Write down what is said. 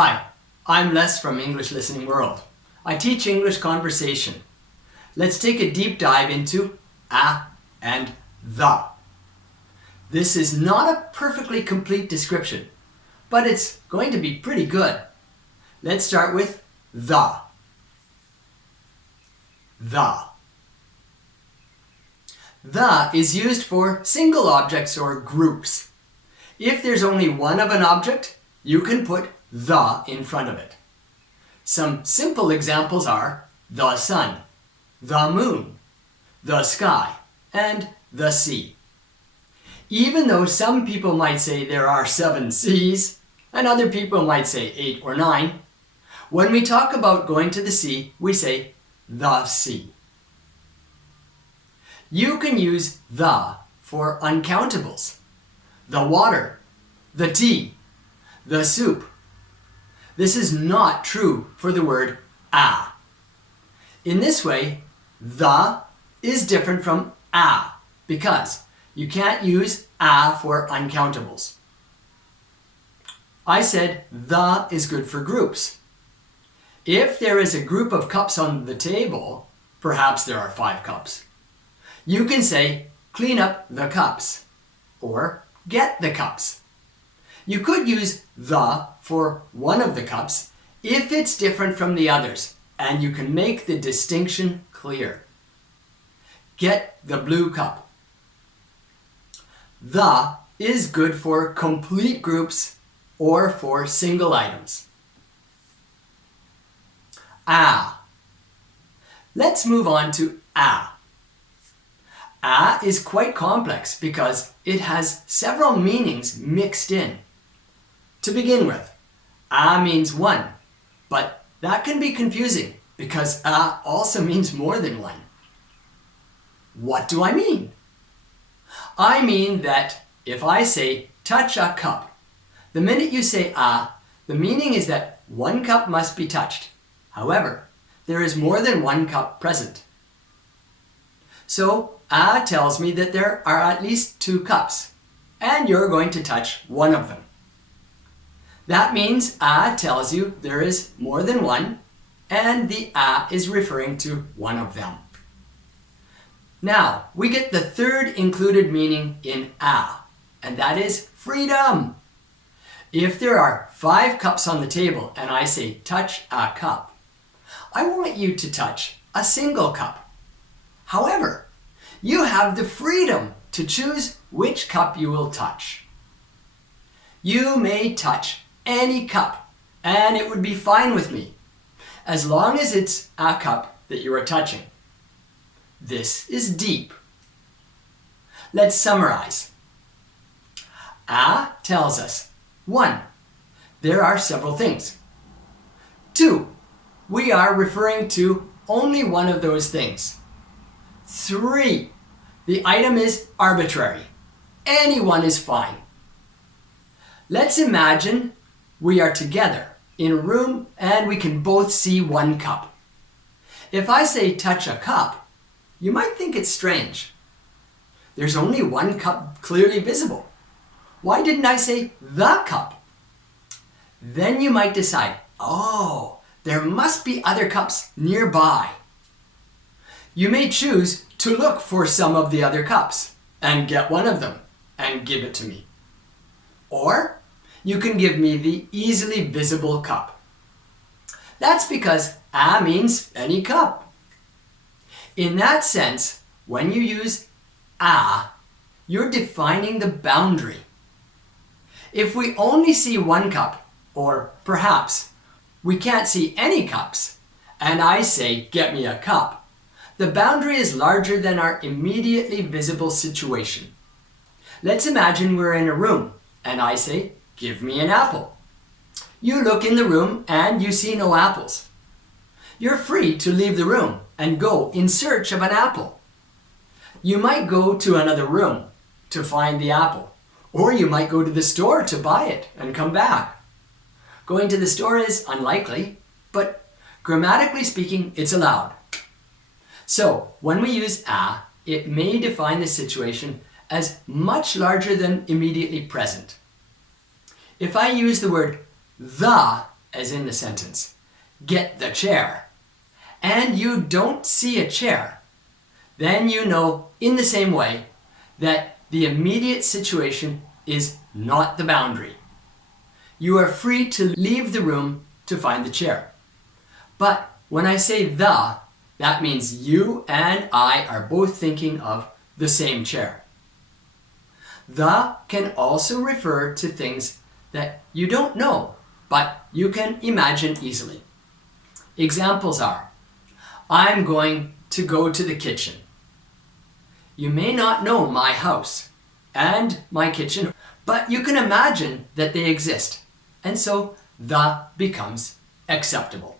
Hi, I'm Les from English Listening World. I teach English conversation. Let's take a deep dive into a and the. This is not a perfectly complete description, but it's going to be pretty good. Let's start with the. The. The is used for single objects or groups. If there's only one of an object, you can put the in front of it. Some simple examples are the sun, the moon, the sky, and the sea. Even though some people might say there are 7 seas, and other people might say 8 or 9, when we talk about going to the sea, we say the sea. You can use the for uncountables. The water, the tea, the soup. This is not true for the word a. In this way, the is different from a because you can't use a for uncountables. I said the is good for groups. If there is a group of cups on the table, perhaps there are 5 cups, you can say clean up the cups or get the cups. You could use the for one of the cups if it's different from the others and you can make the distinction clear. Get the blue cup. The is good for complete groups or for single items. A. Let's move on to a. A is quite complex because it has several meanings mixed in. To begin with, a means one, but that can be confusing because a also means more than one. What do I mean? I mean that if I say touch a cup, the minute you say a, the meaning is that one cup must be touched. However, there is more than one cup present. So a tells me that there are at least 2 cups, and you're going to touch one of them. That means a tells you there is more than one, and the a is referring to one of them. Now, we get the third included meaning in a, and that is freedom. If there are 5 cups on the table and I say touch a cup, I want you to touch a single cup. However, you have the freedom to choose which cup you will touch. You may touch any cup, and it would be fine with me, as long as it's a cup that you are touching. This is deep. Let's summarize. A tells us, 1, there are several things. 2, we are referring to only one of those things. 3, the item is arbitrary. Anyone is fine. Let's imagine we are together in a room and we can both see one cup. If I say touch a cup, you might think it's strange. There's only one cup clearly visible. Why didn't I say the cup? Then you might decide, oh, there must be other cups nearby. You may choose to look for some of the other cups and get one of them and give it to me. Or you can give me the easily visible cup. That's because a means any cup. In that sense, when you use a, you're defining the boundary. If we only see one cup, or perhaps we can't see any cups, and I say, get me a cup, the boundary is larger than our immediately visible situation. Let's imagine we're in a room, and I say, give me an apple. You look in the room and you see no apples. You're free to leave the room and go in search of an apple. You might go to another room to find the apple, or you might go to the store to buy it and come back. Going to the store is unlikely, but grammatically speaking, it's allowed. So when we use a, it may define the situation as much larger than immediately present. If I use the word the as in the sentence, get the chair, and you don't see a chair, then you know in the same way that the immediate situation is not the boundary. You are free to leave the room to find the chair. But when I say the, that means you and I are both thinking of the same chair. The can also refer to things that you don't know, but you can imagine easily. Examples are, I'm going to go to the kitchen. You may not know my house and my kitchen, but you can imagine that they exist. And so the becomes acceptable.